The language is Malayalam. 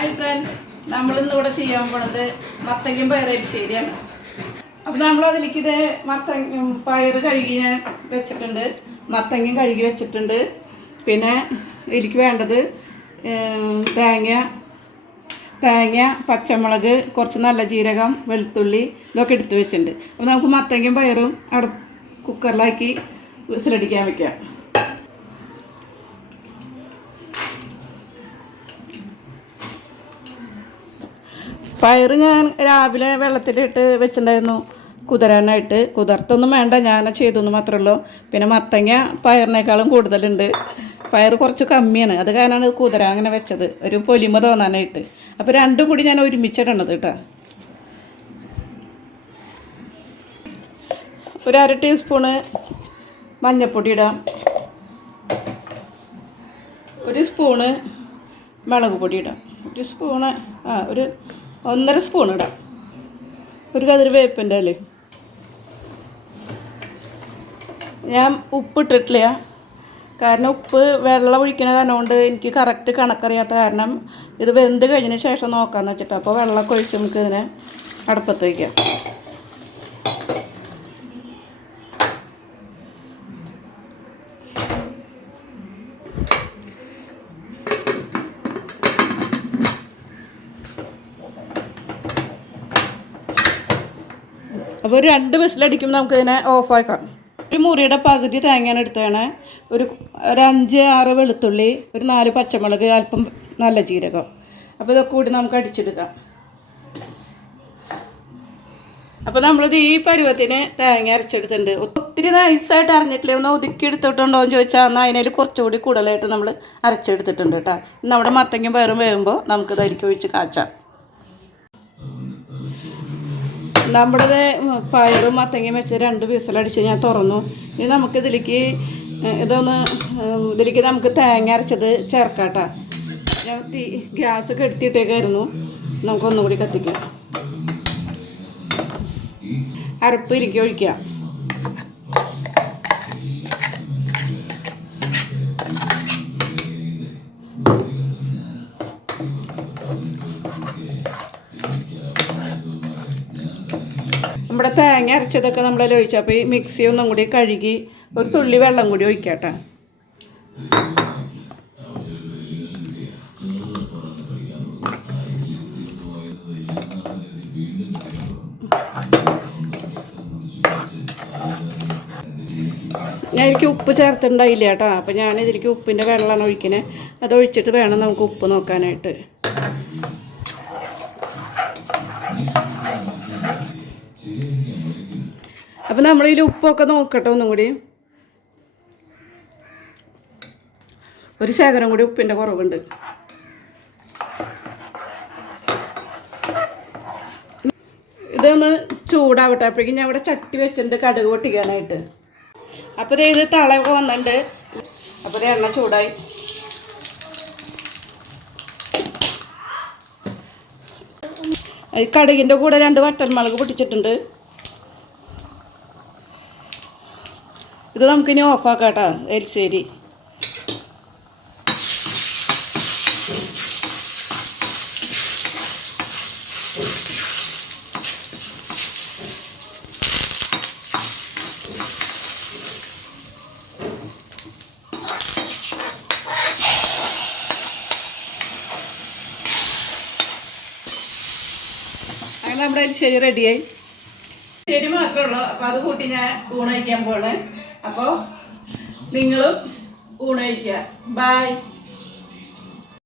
ഹായ് ഫ്രണ്ട്സ് നമ്മളിന്ന് ഇവിടെ ചെയ്യാൻ പോണത് മത്തങ്ങയും പയറരിശ്ശേരിയാണ് അപ്പോൾ നമ്മൾ അതിലേക്ക് ഇത് മത്തങ്ങ പയർ കഴുകി ഞാൻ വെച്ചിട്ടുണ്ട്. മത്തങ്ങയും കഴുകി വെച്ചിട്ടുണ്ട്. പിന്നെ ഇതിലേക്ക് വേണ്ടത് തേങ്ങ തേങ്ങ പച്ചമുളക് കുറച്ച് നല്ല ജീരകം വെളുത്തുള്ളി ഇതൊക്കെ എടുത്ത് വെച്ചിട്ടുണ്ട്. അപ്പോൾ നമുക്ക് മത്തങ്ങയും പയറും അവിടെ കുക്കറിലാക്കി വിസിലടിക്കാൻ വെക്കാം. പയറ് ഞാൻ രാവിലെ വെള്ളത്തിലിട്ട് വെച്ചിട്ടുണ്ടായിരുന്നു. കുതിരാനായിട്ട്. കുതിർത്തൊന്നും വേണ്ട ഞാൻ ചെയ്തെന്ന് മാത്രമേ ഉള്ളൂ പിന്നെ മത്തങ്ങ പയറിനേക്കാളും കൂടുതലുണ്ട്. പയർ കുറച്ച് കമ്മിയാണ്. അത് കാരണമാണ് കുതിര അങ്ങനെ വെച്ചത്. ഒരു പൊലിമ തോന്നാനായിട്ട്. അപ്പോൾ രണ്ടും കൂടി ഞാൻ ഒരുമിച്ചിടണത് കേട്ടോ ഒരു അര ടീസ്പൂണ് മഞ്ഞൾപ്പൊടി ഇടാം. ഒരു സ്പൂണ് മുളക് പൊടി ഇടാം. ഒരു സ്പൂണ് ആ ഒരു ഒന്നര സ്പൂൺ ഇടാം. ഒരു കതിർ വേപ്പിന്റെ അല്ലേ ഞാൻ ഉപ്പ് ഇട്ടിട്ടില്ല കാരണം ഉപ്പ് വെള്ളം ഒഴിക്കുന്ന കാരണം കൊണ്ട് എനിക്ക് കറക്റ്റ് കണക്കറിയാത്ത കാരണം ഇത് വെന്ത് കഴിഞ്ഞതിന് ശേഷം നോക്കാമെന്ന് വെച്ചിട്ട്. അപ്പോൾ വെള്ളമൊക്കെ ഒഴിച്ച് നമുക്ക് ഇതിനെ അടുപ്പത്ത് വയ്ക്കാം അപ്പോൾ ഒരു രണ്ട് ബസ്സിലടിക്കുമ്പോൾ നമുക്കിതിനെ ഓഫാക്കാം ഒരു മുറിയുടെ പകുതി തേങ്ങയാണ് എടുത്താണ് ഒരു ഒരു അഞ്ച് ആറ് വെളുത്തുള്ളി ഒരു നാല് പച്ചമുളക് അല്പം നല്ല ജീരകം. അപ്പോൾ ഇതൊക്കെ കൂടി നമുക്ക് അടിച്ചെടുക്കാം. അപ്പോൾ നമ്മളിത് ഈ പരുവത്തിന് തേങ്ങ അരച്ചെടുത്തിട്ടുണ്ട്. ഒത്തിരി നൈസായിട്ട് അറിഞ്ഞിട്ടില്ലേ ഒന്ന് ഒതുക്കി എടുത്തിട്ടുണ്ടോ എന്ന് ചോദിച്ചാൽ എന്നാൽ അതിനതിൽ കുറച്ചുകൂടി കൂടുതലായിട്ട് നമ്മൾ അരച്ചെടുത്തിട്ടുണ്ട് കേട്ടോ. നമ്മുടെ മത്തങ്ങയും പയറും വേകുമ്പോൾ നമുക്കിതായിരിക്കും ഒഴിച്ച് കാച്ചാം. നമ്മുടെ പയറും മത്തങ്ങയും വെച്ച് രണ്ട് വിസിലടിച്ച് ഞാൻ തുറന്നു. ഇനി നമുക്ക് ഇതിലേക്ക് ഇതൊന്ന് ഇതിലേക്ക് നമുക്ക് തേങ്ങ അരച്ചത് ചേർക്കാട്ട. ഞാൻ തീ ഗ്യാസ് കെടുത്തിയിട്ടേക്കായിരുന്നു നമുക്കൊന്നും കൂടി കത്തിക്കാം. അരപ്പ് ഇരിക്കി ഒഴിക്കാം. നമ്മുടെ തേങ്ങ അരച്ചതൊക്കെ നമ്മളതിൽ ഒഴിച്ചു അപ്പോൾ ഈ മിക്സി ഒന്നും കൂടി കഴുകി ഒരു തുള്ളി വെള്ളം കൂടി ഒഴിക്കാട്ടെ. ഞാൻ എനിക്ക് ഉപ്പ് ചേർത്തിട്ടുണ്ടായില്ല കേട്ടോ. അപ്പം ഞാൻ ഇതിലേക്ക് ഉപ്പിന്റെ വെള്ളമാണ് ഒഴിക്കുന്നത് അത് ഒഴിച്ചിട്ട് വേണം നമുക്ക് ഉപ്പ് നോക്കാനായിട്ട്. അപ്പം നമ്മളിതിൽ ഉപ്പൊക്കെ നോക്കട്ടെ ഒന്നും കൂടി ഒരു ശേഖരം കൂടി ഉപ്പിന്റെ കുറവുണ്ട്. ഇതൊന്ന് ചൂടാവട്ടെ അപ്പോഴേക്കും ഞാൻ ഇവിടെ ചട്ടി വെച്ചിട്ടുണ്ട് കടുക് പൊട്ടിക്കാനായിട്ട്. അപ്പോൾ ഇത് തളയൊക്കെ വന്നിട്ടുണ്ട്. അപ്പോൾ എണ്ണ ചൂടായി. ഈ കടുകിന്റെ കൂടെ രണ്ട് വട്ടൽമുളക് പൊട്ടിച്ചിട്ടുണ്ട്. ഇത് നമുക്കിനി ഓഫാക്കാം കേട്ടോ എരിശ്ശേരി നമ്മുടെ ശരി റെഡിയായി ശരി മാത്രമേ ഉള്ളൂ. അപ്പോൾ അത് കൂട്ടി ഞാൻ ഊണ് പോണേ അപ്പോൾ നിങ്ങളും ഊണ് കഴിക്കുക. ബായ്